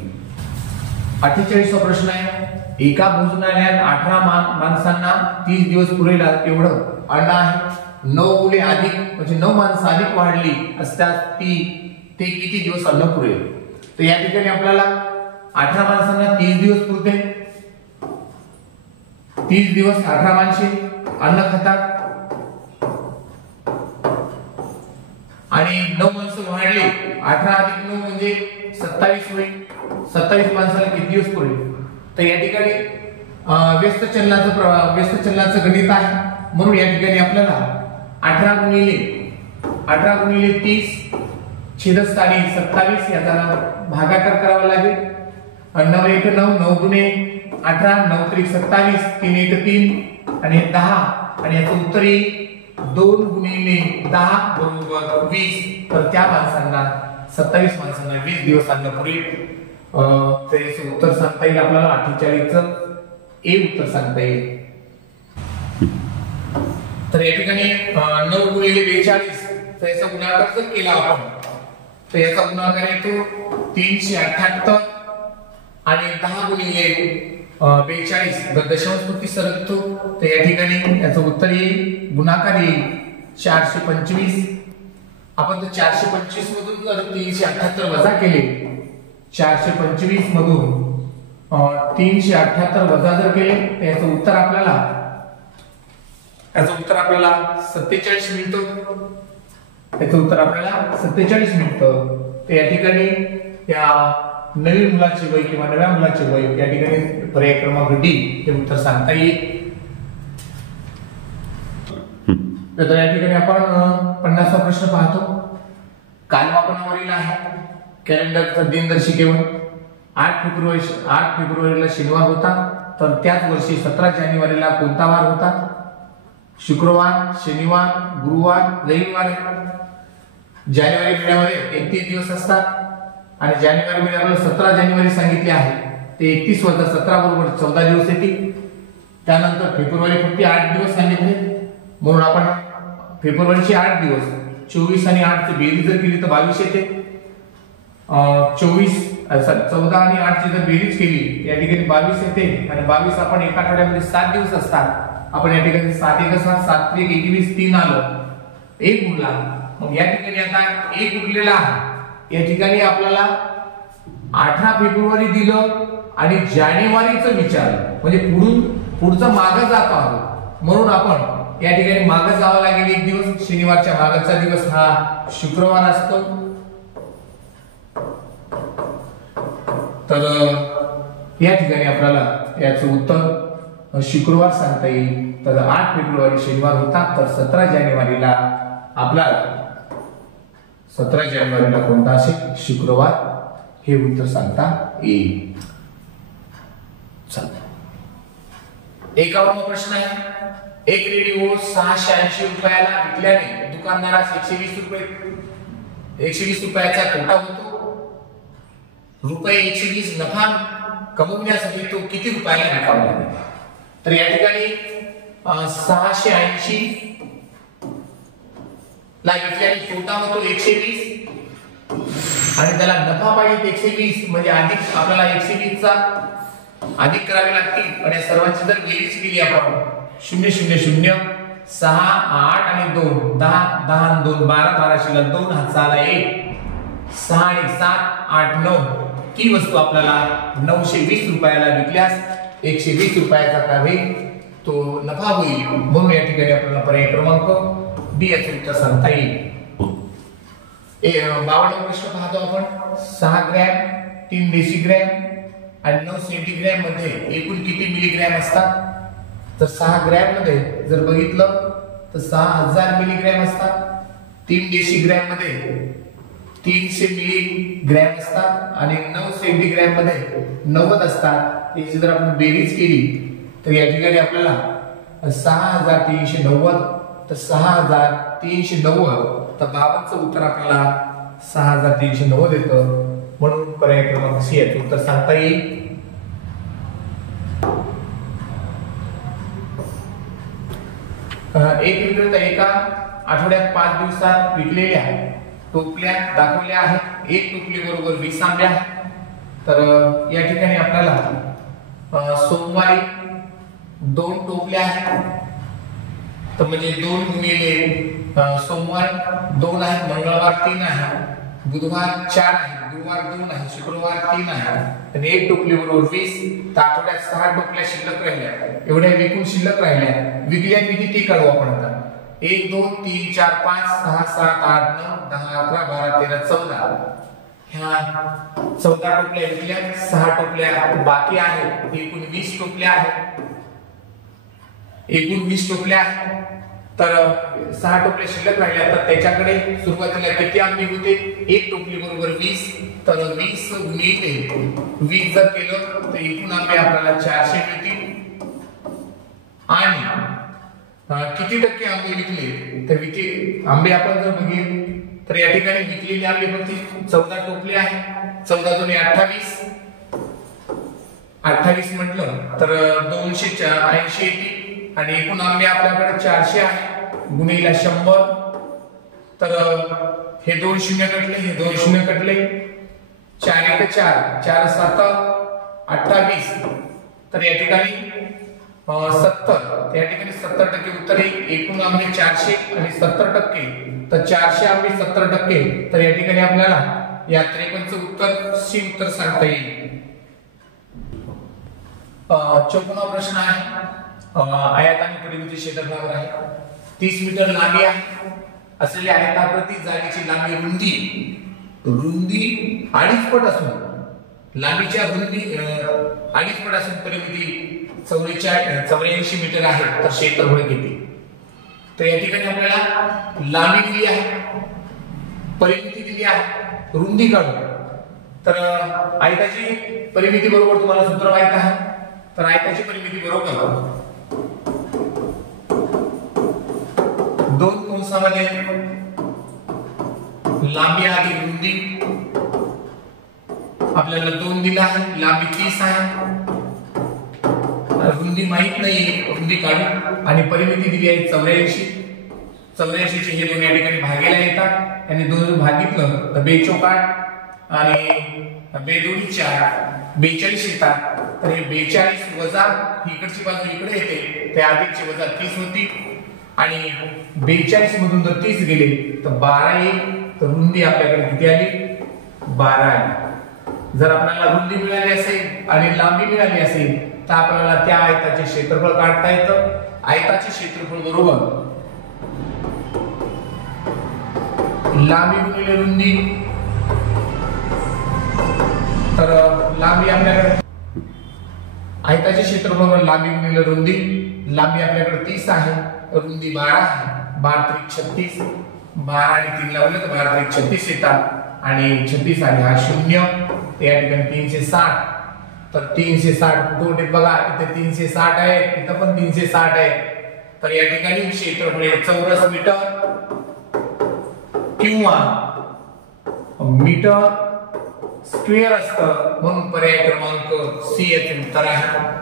48वा प्रश्न आहे, एका भोजनालयात 18 माणसांना 30 दिवस पुरेल एवढं अन्न आहे. 9 मुले अधिक म्हणजे 9 माणसं अधिक वाढली असल्यास ते किती दिवस अन्न पुरेल. तर या ठिकाणी आपल्याला 18 माणसांना 30 दिवस पुरते, 30 दिवस 18 माणसे अन्न खातात आणि 9 माणसं वाढले, 18 + 9 म्हणजे 27 होईल. 27 माणसाला किती दिवस पुरेल? तर या ठिकाणी व्यस्त चलनाचं गणित आहे, म्हणून या ठिकाणी आपल्याला 18 गुणिले 30 छेदक स्थानी 27 याचा भागाकार करावा लागेल. 9 1 9 9 गुणे 18 9 3 27 3 1 3 आणि 10 आणि याचं उत्तर येईल 2 गुणिले 10 बरोबर 20. तर त्या माणसांना 27 माणसांना 20 दिवस अन्न पुरेल. तर याचं उत्तर सांगता येईल आपल्याला 48 चं ए उत्तर सांगता येईल. तर या ठिकाणी 9 गुणिले 42 तर याचा गुणाकार जर केला आपण तर याचा गुणाकार येतो 378 आणि 10 गुणिले 42 दशमस्थानी सरकतो. तर या ठिकाणी याचं उत्तर येईल गुणाकार येईल 425. आपण जर 425 मधून जर 378 वजा केले 425 मधून 378 वजा जर केले तर याचं उत्तर आपल्याला 47 मिळतं. याचं उत्तर आपल्याला 47 मिळतं. तर या ठिकाणी या नवीन मुलाचे वय किंवा नव्या मुलाचे वय या ठिकाणी पर्याय क्रमांक डी हे उत्तर सांगता येईल. तर या ठिकाणी आपण 50वा प्रश्न पाहतो. कालमापनावरील आहे. कॅलेंडरचा दिनदर्शिकेवर 8 फेब्रुवारीला शनिवार होता, तर त्याच वर्षी 17 जानेवारीला कोणता वार होता? शुक्रवार, शनिवार, गुरुवार, रविवार. जानेवारी महिन्यामध्ये 31 दिवस असतात आणि जानेवारी महिन्यामध्ये 17 जानेवारी सांगितले आहे, ते 31 वजा 17 बरोबर 14 दिवस येतील. त्यानंतर फेब्रुवारी फक्त 8 दिवस सांगितले, म्हणून आपण फेब्रुवारीचे 8 दिवस 24 आणि 8 ची बेरीज जर केली तर 22 येते. 14 आणि 8 ची जर बेरीज केली या ठिकाणी 22 येते आणि 22 आपण एका आठवड्यामध्ये 7 दिवस असतात. आपण या ठिकाणी 7 1 7 3 21 3 आलं, 1 गुणला. मग या ठिकाणी आता 1 उरलेला आहे. या ठिकाणी आपल्याला 18 फेब्रुवारी दिलं आणि जानेवारीचं विचारलं, म्हणजे पुढचं मागं जात आहोत, म्हणून आपण या ठिकाणी मागं जावं लागेल 1 दिवस. शनिवारच्या मागचा दिवस हा शुक्रवार असतो. तर या ठिकाणी आपल्याला याचं उत्तर शुक्रवार सांगता येईल. तर 8 फेब्रुवारी शनिवार होता, तर 17 जानेवारीला कोणता असेल? शुक्रवार हे उत्तर सांगता येईल. चला 51वा प्रश्न आहे. एक रेडिओ 680 रुपयाला विकल्याने दुकानदारास 120 रुपयाचा तोटा होतो. रुपये 120 नफा कमवण्यासाठी तो किती रुपयाला विकावा लागेल? तर या ठिकाणी 680 ला विकल्याने तोटा होतो 120 आणि त्याला नफा पाहिजे 120, म्हणजे अधिक आपल्याला 120 चा अधिक करावे लागतील. आणि सर्वांची जर बेरीज केली आपण 0 0 0 6 8 आणि 2 10 10 आणि 2 12 12 2 हाताला 1 6 आणि 7 8 9 ती वस्तू आपल्याला 920 रुपयाला विकल्यास 120 रुपयाचा काय होईल? तो नफा होईल. म्हणून या ठिकाणी आपल्याला पर्याय क्रमांक डी याचे उत्तर सांगता येईल. 52 प्रश्न पाहतो आपण. 6 ग्रॅम 3 डेसिग्रॅम आणि 9 सेंटीग्रॅम मध्ये एकूण किती मिलीग्रॅम असतात? तर 6 ग्रॅम मध्ये जर बघितलं तर 6000 मिलीग्रॅम असतात. 3 डेसिग्रॅम मध्ये 300 मिलीग्रॅम असतात आणि 9 सेंटीग्रॅम मध्ये 90 असतात. याची जर आपण बेरीज केली तर या ठिकाणी आपल्याला 6390 तर 6390 तर 52चं उत्तर आपल्याला 6390 येतं. म्हणून पर्याय क्रमांक सी याचं उत्तर सांगता येईल. एक विक्रेता एका आठवड्यात 5 दिवसात विकलेल्या टोपल्या दाखवल्या आहेत. एक टोपली बरोबर 20 आंबे आहेत. तर या ठिकाणी आपल्याला सोमवारी 2 टोपल्या आहेत, तर म्हणजे 2 गुणिले सोमवार 2 आहेत, मंगळवार 3 आहे, बुधवार 4 आहे, गुरुवार 2 आहे, शुक्रवार 3 आहे आणि एक टोपली बरोबर 20. तर आठवड्यात 6 टोपल्या शिल्लक राहिल्या. एवढ्या विकून शिल्लक राहिल्या. विकल्या किती ते काढू आपण आता. 1 2 3 4 5 6 7 8 9 10 11 12 13 14 ह्या 14 टोपल्या विकल्या, 6 टोपल्या बाकी आहेत, एकूण 20 टोपल्या आहेत. एकूण 20 टोपल्या आहेत. तर 6 टोपल्या शिल्लक राहिल्या, तर त्याच्याकडे सुरुवातीला किती आंबे होते? एक टोपली बरोबर 20. तर 20 गुणिले 20 जर केलं तर एकूण आंबे आपल्याला 400 मिळतील. आणि किती टक्के आंबे विकले? तर आंबे आपण जर बघितले तर या ठिकाणी विकलेले आंबे फक्त 14 टोपले आहे. 14 दुणे 28. 28 म्हटलं तर 280 येतील. आणि एकूण आंबे आपल्याकडे 400 आहे, गुणिले 100. तर हे 2 शून्य कटले, हे 2 शून्य कटले. 4 1 4, 4 7 28. तर या ठिकाणी 70. या ठिकाणी 70% उत्तर आहे. एकूण आंबे 400 आणि 70%, तर 400 आंबे 70%. तर या ठिकाणी आपल्याला या 53चं उत्तर सी उत्तर सांगता येईल. 54 प्रश्न आहे. आयत आणि परिमिती क्षेत्रफळावर आहे. 30 मीटर लांबी आहे असलेल्या आयताकृती जागेची लांबी रुंदी 2.5 पट असून लांबीच्या रुंदी 2.5 पट असून परिमिती 84 मीटर आहे. तर क्षेत्रफळ किती? तर या ठिकाणी आपल्याला लांबी दिली आहे, परिमिती दिली आहे, रुंदी काढू. तर आयताची परिमिती बरोबर तुम्हाला सूत्र माहित आहे. तर आयताची परिमिती बरोबर 2 कंसामध्ये लांबी आणि रुंदी आपल्याला 2 दिला आहे, लांबी 30 आहे, रुंदी माहित नाही, रुंदी काढू. आणि परिमिती दिली आहे 84. 84 चे हे दोन या ठिकाणी भागेला येतात. आणि 2 भागितलं तर 2 चौक 8 आणि 2 दुनी 4, 42 येतात. तर हे 42 वजा इकडची बाजू इकडे येते, ते अधिकचे वजा 30 होती. आणि 42 मधून जर 30 गेले तर 12 येईल. तर रुंदी आपल्याकडे किती आली? 12 आली. जर आपल्याला रुंदी मिळाली असेल आणि लांबी मिळाली असेल तर आपल्याला त्या आयताचे क्षेत्रफळ काढता येतं. आयताचे क्षेत्रफळ बरोबर लांबी गुणिले रुंदी. तर लांबी आपल्याकडे आयताचे क्षेत्रफळ लांबी गुणिले रुंदी. लांबी आपल्याकडे 30 आहे, रुंदी 12 आहे. 12 त्रिक 36. 12 आणि 3 लावले तर 12 त्रिक 36 येतात. आणि 36 आणि हा 0. या ठिकाणी 360. तर 360 कुठे बघा, इथे 360 आहे, इथं पण 360 आहे. तर या ठिकाणी क्षेत्रफळ चौरस मीटर किंवा मीटर स्क्वेअर असतं, म्हणून पर्याय क्रमांक सी याचे उत्तर आहे.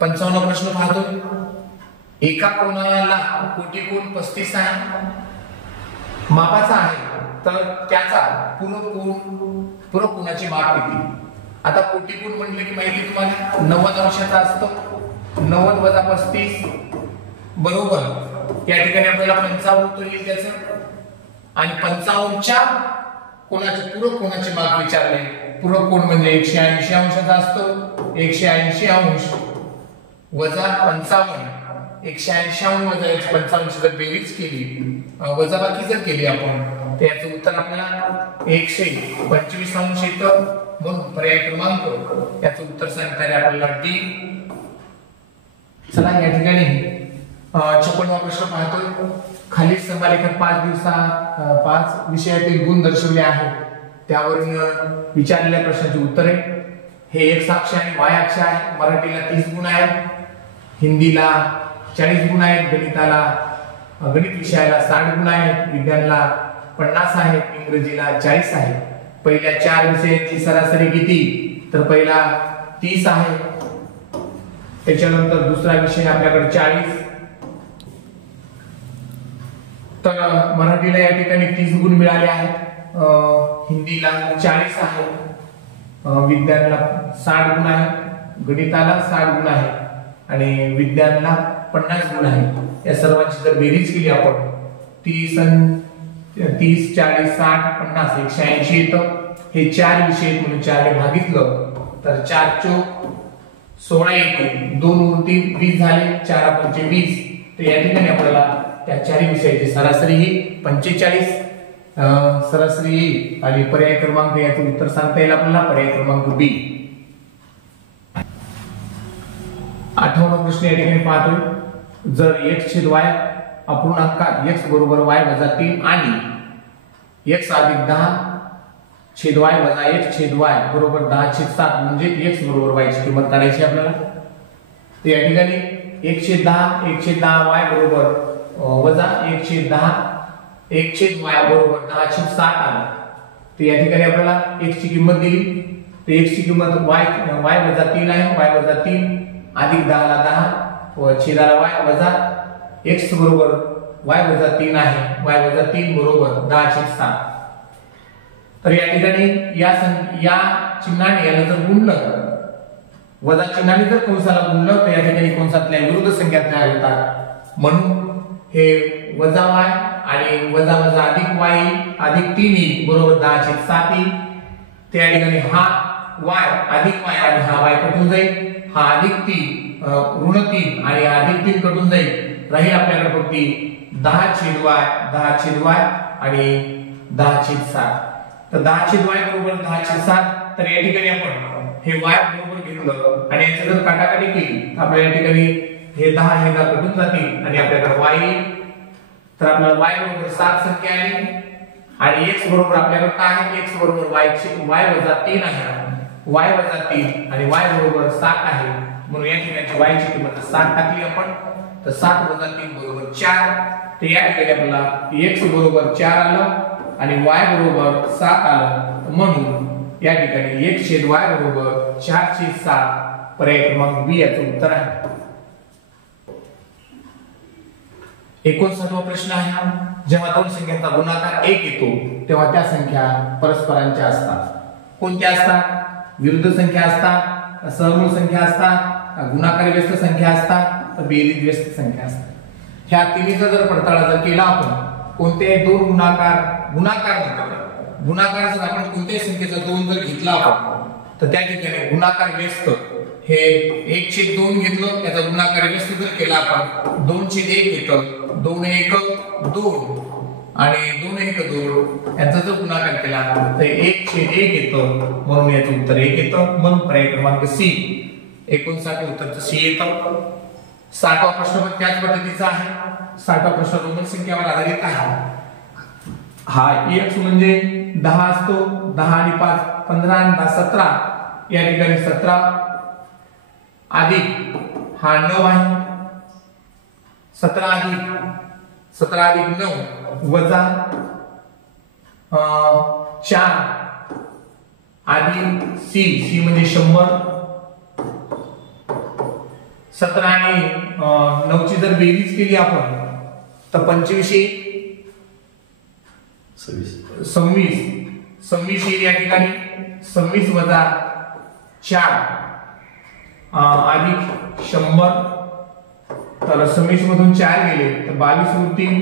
पंचावन्न प्रश्न पाहतोय. एका कोणाला कोटिकोण 35 आहे, मापाचा आहे, तर त्याचा पूरक कोणाचे माप किती? आता कोटिकोण म्हटलं की माहिती तुम्हाला 90 अंशाचा असतो. 90 वजा 35 बरोबर या ठिकाणी आपल्याला 55 उत्तर येईल त्याचं. आणि 55च्या कोणाचे पूरक कोणाचे माप विचारले. पूरक कोण म्हणजे 180 अंशाचा असतो. 180 अंश वजा 55. 180 अंश वजा 55 जर बेरीज केली, वजाबाकी जर केली आपण, तर याचं उत्तर आपल्याला 125 अंश येतं. म्हणून पर्याय क्रमांक याचं उत्तर सांगता येईल आपल्याला डी. चला या ठिकाणी 56वा प्रश्न पाहतोय. खालील स्तंभालेखात 5 विषयातील गुण दर्शवले आहेत, त्यावरून विचारलेल्या प्रश्नाची उत्तरे. हे एक्स अक्ष आणि वाय अक्ष आहे. मराठीला 30 गुण आहेत, हिंदीला 40 गुण आहेत, गणित विषयाला 60 गुण आहेत, विज्ञानला 50 आहेत, इंग्रजीला 40 आहेत. पहिल्या 4 विषयांची सरासरी किती? तर पहिला 30 आहे. त्याच्यानंतर दुसरा विषय आपल्याकडे 40. तर मराठीला या ठिकाणी 30 गुण मिळाले आहेत, हिंदीला 40 आहे, विज्ञानला 60 गुण आहे, गणिताला 60 गुण आहे आणि विज्ञानला 50 गुण आहे. या सर्वांची जर बेरीज केली आपण 30 40 60 50 180 येतं. हे 4 विषय म्हणून 4 ने भागितलं तर 4 चौक 16 1 2 3 20 झाले, 4 5 20. तर या ठिकाणी आपल्याला त्या चारही विषयाची सरासरी ही 45 सरासरी येईल आणि पर्याय क्रमांक याचं उत्तर सांगता येईल आपल्याला, पर्याय क्रमांक बी. 8वा प्रश्न या ठिकाणी पाहतोय. जर x/y अपूर्णांकात x बरोबर y वजा 3 आणि x अधिक 10/y वजा x/y बरोबर 10/7 म्हणजे x बरोबर y ची किंमत काढायची आपल्याला. तर या ठिकाणी 1/10 y बरोबर वजा 1/10 1/y बरोबर 10/7 आलं. तर या ठिकाणी आपल्याला x ची किंमत दिली. तर x ची किंमत y वजा 3 आहे, y वजा 3 अधिक 10 ला 10 व छेदाला y वजा x बरोबर y वजा 3 आहे, y वजा 3 बरोबर 10/7. तर या ठिकाणी या चिन्हाने याला जर गुणलं, वजा चिन्हाने जर कंसाला गुणलं तर या ठिकाणी कंसातल्या विरुद्ध संख्या तयार होतात. म्हणून हे वजा y आणि वजा वजा अधिक y अधिक 3 बरोबर 10/7 येईल. त्या ठिकाणी हा y अधिक y आणि हा y कटून जाईल, हा अधिक 3 ऋण 3 आणि अधिक 3 कटून जाईल. राहील आपल्याकडे फक्त 10/y आणि 10/7. तर 10/y बरोबर 10/7. तर या ठिकाणी आपण हे y बरोबर घेतलं आणि याची जर काटाकाटी केली तर आपल्या या ठिकाणी हे 10 हे 10 कटून जातील आणि आपल्याकडे y येईल. तर आपल्याला y बरोबर 7 संख्या आली आणि x बरोबर आपल्याकडे काय आहे, x बरोबर y वजा 3 आहे, y वजा 3 आणि y बरोबर 7 आहे. म्हणून या ठिकाणी y ची किंमत 7 टाकली आपण. तर 7 वजा 3 बरोबर 4. तर या ठिकाणी आपल्याला x बरोबर 4 आलं आणि y बरोबर 7 आलं. म्हणून या ठिकाणी x/y बरोबर 4/7 पर्याय क्रमांक बी याचं उत्तर आहे. 59वा प्रश्न आहे. जेव्हा दोन संख्यांचा गुणाकार 1 येतो तेव्हा त्या संख्या परस्परांच्या असतात. कोणत्या असतात? विरुद्ध संख्या असतात, सहमूळ संख्या असतात, गुणाकारी व्यस्त संख्या असतात, बेरीज व्यस्त संख्या असतात. ह्या तिन्हीचा जर पडताळा जर केला आपण, कोणत्याही दोन गुणाकार जर आपण कोणत्याही संख्येचा 2 जर घेतला आपण तर त्या ठिकाणी गुणाकार व्यस्त हे 1/2 घेतलं, त्याचा गुणाकार व्यस्त जर केला आपण 2/1 घेतलं, 2 2 आणि 2 यांचा जर गुणाकार केला तर 1/1 येतं. म्हणून याचं उत्तर 1 येतं. म्हणून पर्याय क्रमांक सी. 59 उत्तरचं सी येतं. 60वा प्रश्न पण त्याच पद्धतीचा आहे. 60वा प्रश्न रोमन संख्यावर आधारित आहे. हा x म्हणजे 10 असतो, 10 आणि 5 15 आणि 10 17. या ठिकाणी 17 अधिक हा 9 आहे, 17 अधिक 9 वजा 4 अधिक सी म्हणजे 100. 17 आणि 9 ची जर बेरीज केली आपण तर 25 26 येईल. या ठिकाणी 26 वजा 4 अधिक 100. तर 26 मधून 4 गेले तर 22 उरतील,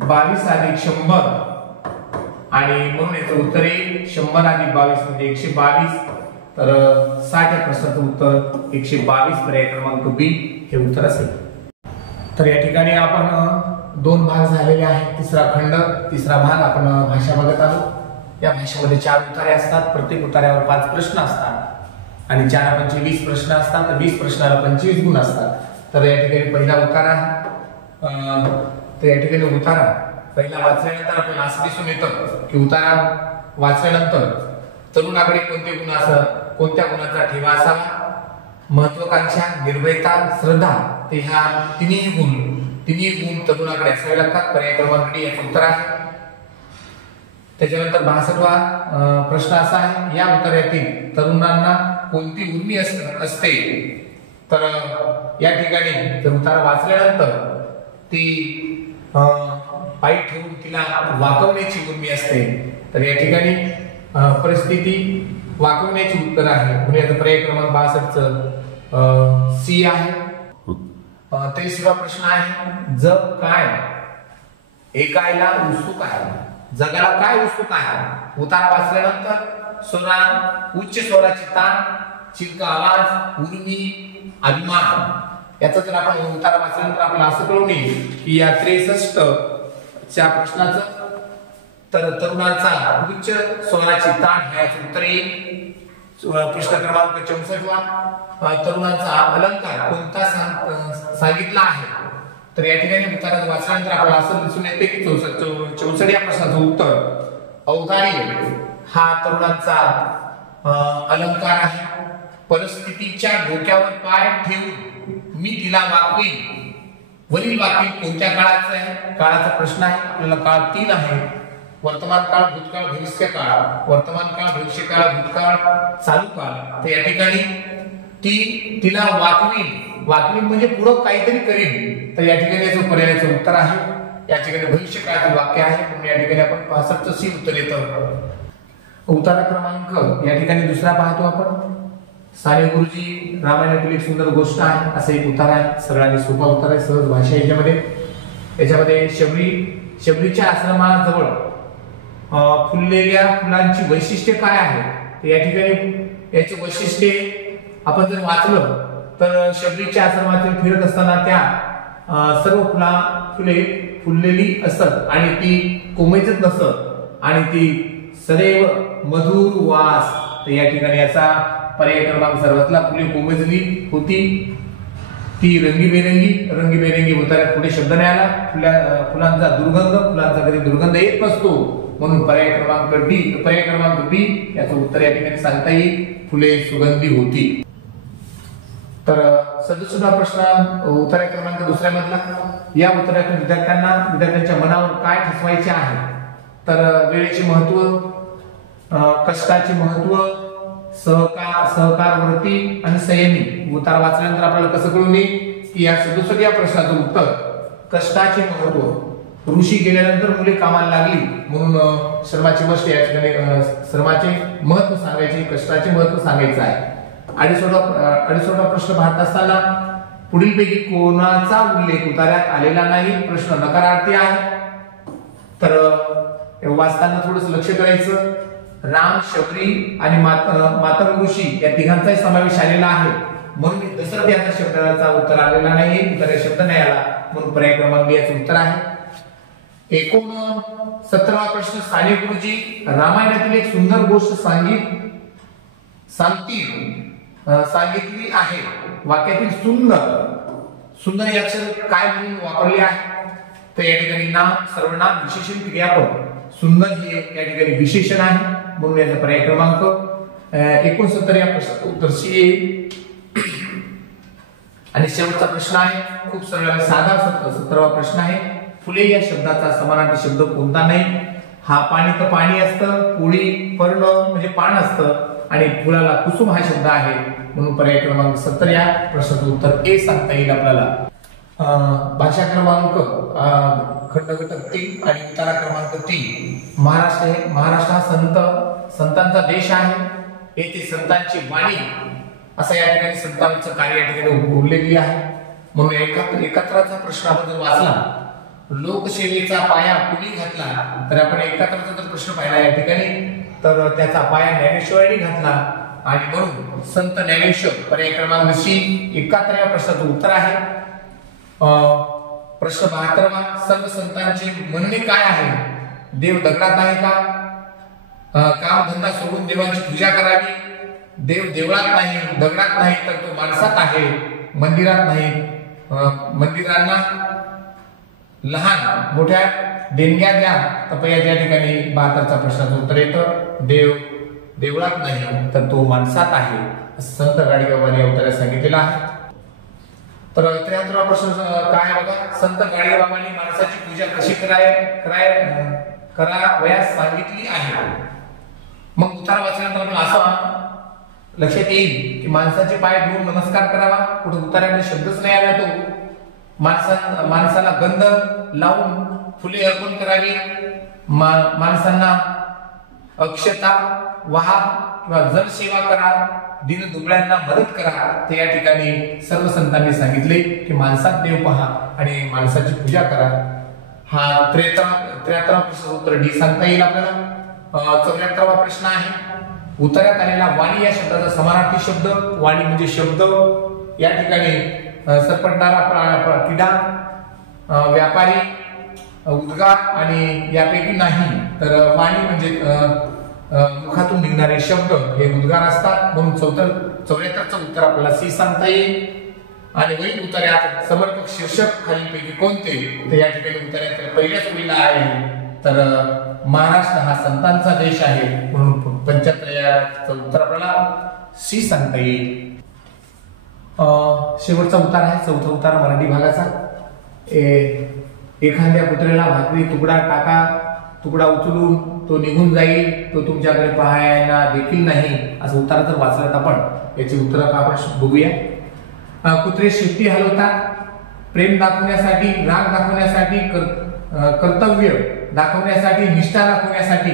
22 अधिक 100 आणि म्हणून याचं उत्तर आहे 100 अधिक 22 म्हणजे 122. तर 60 या प्रश्नाचं उत्तर 122 पर्याय क्रमांक बी हे उत्तर असेल. तर या ठिकाणी आपण 2 भाग झालेले आहेत. तिसरा खंड, तिसरा भाग आपण भाषा बघत आहोत. या भाषेमध्ये 4 उतारे असतात, प्रत्येक उतार्यावर 5 प्रश्न असतात आणि 4 पंचे 20 प्रश्न असतात. 20 प्रश्नाला 25 गुण असतात. तर या ठिकाणी पहिला उतारा तर या ठिकाणी उतारा पहिला वाचल्यानंतर आपल्याला असं दिसून येतं की उतारा वाचल्यानंतर तरुणाकडे कोणते गुण असतात, कोणत्या गुणाचा ठेवा असावा, महत्वाकांक्षा, निर्भयता, श्रद्धा. ते ह्या तिन्ही गुण तरुणाकडे असावे लागतात. पर्याय क्रमांक डी याचं उत्तर आहे. त्याच्यानंतर 62वा प्रश्न असा आहे. या उतार्यातील तरुणांना कोणती उर्मी असते? तर या ठिकाणी जर उतारा वाचल्यानंतर ती पायी ठेवून तिला वाकवण्याची उर्मी असते. तर या ठिकाणी परिस्थिती वाकवण्याची उत्तर आहे. म्हणून याचा पर्याय क्रमांक 62 सी आहे. 33वा प्रश्न आहे. जग काय ऐकायला उत्सुक आहे? जगाला काय उत्सुक आहे? उतारा वाचल्यानंतर उच्च स्वराची तान, चिलका आवाज, उर्मी, अभिमान. याचा जर आपण उत्तर वाचल्यानंतर आपल्याला असं कळून येईल की या 63 च्या प्रश्नाचं तर तरुणांचा उच्च स्वराची ताण ह्याचं उत्तर येईल. प्रश्न क्रमांक 64 वा तरुणांचा अलंकार कोणता सांगितला आहे. तर या ठिकाणी उत्तर वाचल्यानंतर आपल्याला असं दिसून येते की 64 या प्रश्नाचं उत्तर औदार्य हा तरुणांचा अलंकार आहे. परिस्थितीच्या डोक्यावर पाय ठेवून मी तिला वाकवीन. वरील वाक्य कोणत्या काळाचं आहे? काळाचा प्रश्न आहे. आपल्याला काळ 3 आहे. वर्तमान काळ, भूतकाळ, भविष्य काळ. वर्तमान काळ, भविष्य काळ, भूतकाळ, चालू काळ. तर या ठिकाणी तिला वाकवीन. वाकवीन म्हणजे पुढे काहीतरी करीन. तर या ठिकाणी याचं पर्यायाचं उत्तर आहे. या ठिकाणी भविष्य काळातील वाक्य आहे म्हणून या ठिकाणी आपण 65 सी उत्तर येतं. उत्तर क्रमांक या ठिकाणी दुसरा पाहतो आपण. साने गुरुजी रामायणातील एक सुंदर गोष्ट आहे असं एक उत्तर आहे. सगळ्यांनी सोपा उत्तर आहे, सहज भाषा याच्यामध्ये शबरीच्या आश्रमाजवळ फुललेल्या फुलांची वैशिष्ट्य काय आहे. तर या ठिकाणी याची वैशिष्ट्ये आपण जर वाचलं तर शबरीच्या आश्रमातील फिरत असताना त्या सर्व फुले फुललेली असत आणि ती कोमेजत नसत आणि ती सदैव मधुर वास. तर या ठिकाणी याचा पर्याय क्रमांक सर्वातला फुले कोमेजली होती, ती रंगीबेरंगी होताना पुढे शब्द नाही आला. फुलांचा कधी दुर्गंध येत नसतो म्हणून पर्याय क्रमांक बी याचं उत्तर या ठिकाणी सांगता येईल. फुले सुगंधी होती. तर 67 प्रश्न उत्तर क्रमांक दुसऱ्या मधला. या उत्तरातून विद्यार्थ्यांच्या मनावर काय ठसवायचे आहे. तर वेळेचे महत्व, कष्टाचे महत्व, सहकार वृत्ती आणि संयमी. उत्तर वाचल्यानंतर आपल्याला कसं कळून येईल की या 67 या प्रश्नाचं उत्तर कष्टाचे महत्व. ऋषी गेल्यानंतर मुले कामाला लागली म्हणून श्रमाची गोष्ट या ठिकाणी श्रमाचे महत्व सांगायचे, कष्टाचे महत्व सांगायचं आहे. 68 प्रश्न पाहत असताना पुढीलपैकी कोणाचा उल्लेख उतार्यात आलेला नाही. प्रश्न नकारार्थी आहे. तर वाचताना थोडंसं लक्ष करायचं. राम, शबरी आणि मातंग ऋषी या तिघांचाही समावेश आलेला आहे म्हणून दशरथ याचा शब्दाचा उत्तर आलेला नाही. उत्तर शब्द नाही आला म्हणून पर्याय क्रमांक याचं उत्तर आहे. 69वा प्रश्न. साने गुरुजी रामायणातील एक सुंदर गोष्ट सांगितली आहे. वाक्यातील सुंदर हे अक्षर काय म्हणून वापरले आहे. तर या ठिकाणी नाम, सर्वनाम, विशेषण, क्रियापद. सुंदर हे या ठिकाणी विशेषण आहे म्हणून याचा पर्याय क्रमांक 69 या प्रश्नाचं उत्तर सी येईल. आणि शेवटचा प्रश्न आहे खूप सरळ आणि साधा. 17वा प्रश्न आहे. फुले या शब्दाचा समानार्थी शब्द कोणता नाही. हा पाणी तर पाणी असतं, पोळी पर्ण म्हणजे पान असतं आणि फुलाला कुसुम हा शब्द आहे म्हणून पर्याय क्रमांक 70 या प्रश्नाचं उत्तर ए सांगता येईल आपल्याला. भाषा क्रमांक खंड घटक 3 आणि उतारा क्रमांक 3. महाराष्ट्र हा संतांचा देश आहे. येथे संतांची वाणी असं या ठिकाणी संतांचं कार्य या ठिकाणी उल्लेखली आहे म्हणून एकात्राचा प्रश्न आपण जर वाचला, लोकसेवेचा पाया कुणी घातला. तर आपण एकात्राचा जर प्रश्न पाहिला या ठिकाणी तर त्याचा पाया ज्ञानेश्वरांनी घातला आणि म्हणून संत ज्ञानेश्वर. पर्याय क्रमांक सी 71 या प्रश्नाचं उत्तर आहे. प्रश्न 72वा. सर्व संतांचे म्हणणे काय आहे. देव दगडात आहे का. कामधंदा सोडून देवाची पूजा करावी. देव देवळात नाही, दगडात नाही तर तो माणसात आहे, मंदिरात नाही. मंदिरांना लहान मोठ्या देणग्या द्या. तपयाच्या ठिकाणी 72चा प्रश्नाचं उत्तर येतं. देव देवळात नाही तर तो माणसात आहे असं संत गाडगेबाबांनी या उत्तरात सांगितलेलं आहे. तर 73वा प्रश्न काय आहे बघा. संत गाडगेबाबांनी माणसाची पूजा कशी करावयास सांगितली आहे. मग उत्तर वाचल्यानंतर आपण असं लक्षात येईल की माणसाचे पाय धुवून नमस्कार करावा. कुठे उताराकडे शब्दच नाही आला. तो माणसाला गंध लावून फुले अर्पण करावी. माणसांना अक्षता वाहा किंवा जल सेवा करा. दिन दुबळ्यांना मदत करा. तर या ठिकाणी सर्व संतांनी सांगितले की माणसात देव पहा आणि माणसाची पूजा करा. हा 73वा प्रश्न उत्तर डी सांगता येईल आपल्याला. 74वा प्रश्न आहे. उत्तरात आलेला वाणी या शब्दाचा समानार्थी शब्द, वाणी म्हणजे शब्द, या ठिकाणी सरपटणारा किडा, व्यापारी, उद्गार आणि यापैकी नाही. तर वाणी म्हणजे मुखातून निघणारे शब्द हे उद्गार असतात, म्हणून 74चं उत्तर आपल्याला सी सांगता येईल. आणि वरील उत्तरात समर्पक शीर्षक खालीलपैकी कोणते, तर या ठिकाणी उत्तरात पहिल्याच ओळीला आहे तर महाराष्ट्र हा संतांचा देश आहे, म्हणून 75चं उत्तर आपल्याला सी सांगता येईल. शेवटचा उतार आहे, चौथा उतार मराठी भागाचा. एखाद्या कुत्र्याला भाकरी तुकडा टाका, तुकडा उचलून तो निघून जाईल, तो तुमच्याकडे पाहायला देखील नाही. असं उत्तर जर वाचलं तर आपण याची उत्तर आपण बघूया. कुत्रे शेपटी हलवतात, प्रेम दाखवण्यासाठी, राग दाखवण्यासाठी, कर्तव्य दाखवण्यासाठी, निष्ठा दाखवण्यासाठी.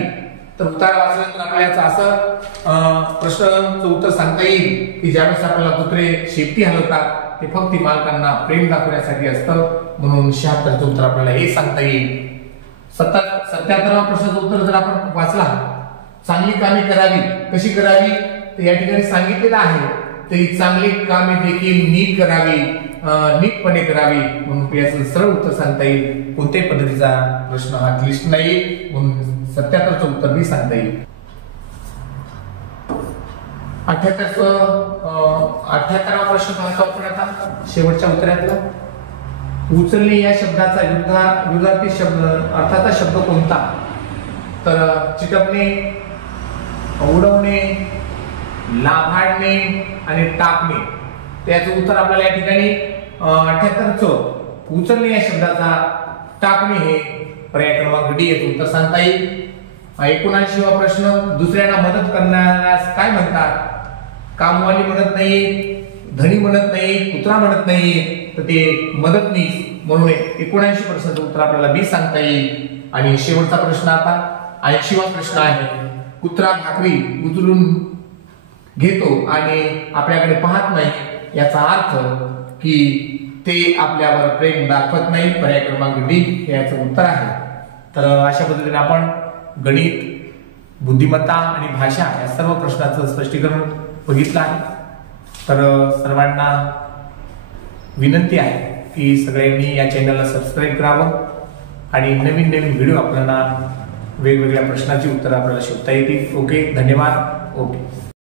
तर उत्तर वाचल्यानंतर आपल्याला असं प्रश्नाचं उत्तर सांगता येईल की ज्यावेळेस आपल्याला कुत्रे शेपटी हलवतात ते फक्त मालकांना प्रेम दाखवण्यासाठी असतं, म्हणून 76चं उत्तर आपल्याला हे सांगता येईल. 77वा प्रश्नाचं उत्तर जर आपण वाचला, चांगली कामे करावी, कशी करावी, तर या ठिकाणी सांगितलेलं आहे तरी चांगली कामे देखील नीट करावी, नीटपणे करावी, म्हणून याचं सरळ उत्तर सांगता येईल. कोणत्याही पद्धतीचा प्रश्न हा क्लिष्ट नाही, म्हणून 77चं उत्तर बी सांगता येईल. 78वा प्रश्न पाहतो आपण आता शेवटच्या उत्तरातला. उचलणे या शब्दाचा विरुद्धार्थी शब्द अर्थाचा शब्द कोणता, तर चिटकणे, उडवणे, लाभाडणे आणि टाकणे. त्याचं उत्तर आपल्याला या ठिकाणी 78चं उचलणे या शब्दाचा टाकणे हे पर्याय क्रमांक डी याचं उत्तर सांगता येईल. 79वा प्रश्न, दुसऱ्यांना मदत करणाऱ्यास काय म्हणतात, कामवाली म्हणत नाही, धनी म्हणत नाही, कुत्रा म्हणत नाही, तर ते मदतनीस, म्हणून 79 प्रश्नाचं उत्तर आपल्याला बी सांगता येईल. आणि शेवटचा प्रश्न आता 80वा प्रश्न आहे. कुत्रा भाकरी उचलून घेतो आणि आपल्याकडे पाहत नाही, याचा अर्थ की ते आपल्यावर प्रेम दाखवत नाही. पर्याय क्रमांक डी हे याचं उत्तर आहे. तर अशा पद्धतीने आपण गणित, बुद्धिमत्ता आणि भाषा या सर्व प्रश्नाचं स्पष्टीकरण बघितलं आहे. तर सर्वांना विनंती आहे की सगळ्यांनी या चॅनलला सबस्क्राईब करावं आणि नवीन नवीन व्हिडिओ आपल्याला वेगवेगळ्या प्रश्नाची उत्तरं आपल्याला शोधता येतील. ओके, धन्यवाद. ओके.